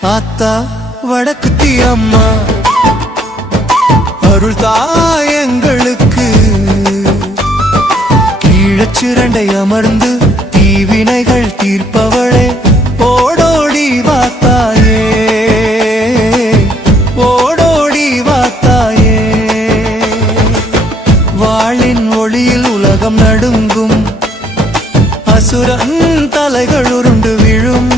ஆத்தா வடக்குத்தி அம்மா அருள் தாய் எங்களுக்கு கீழச்சிரண்டை அமர்ந்து தீவினைகள் தீர்ப்பவளே ஓடோடி வாத்தாயே ஓடோடி வாத்தாயே வாளின் ஒளியில் உலகம் நடுங்கும் அசுரன் தலைகள் உருண்டு விழும்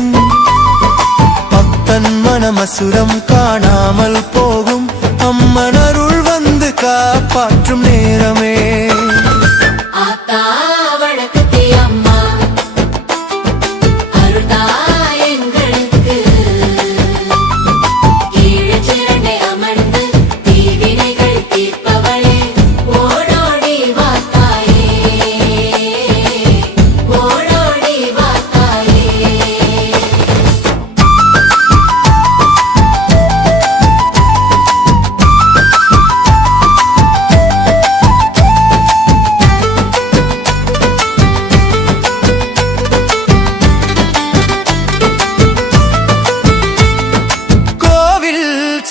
பக்தன் மனமசுரம் காணாமல் போகும் அம்மன் அருள் வந்து காப்பாற்றும் நேரமே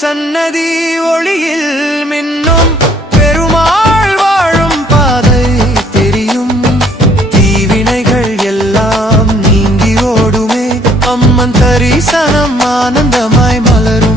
சன்னதி ஒளியில் மின்னும் பெருமாள் வாழும் பாதை தெரியும் தீவினைகள் எல்லாம் நீங்கி ஓடுமே அம்மன் தரிசனம் ஆனந்தமாய் மலரும்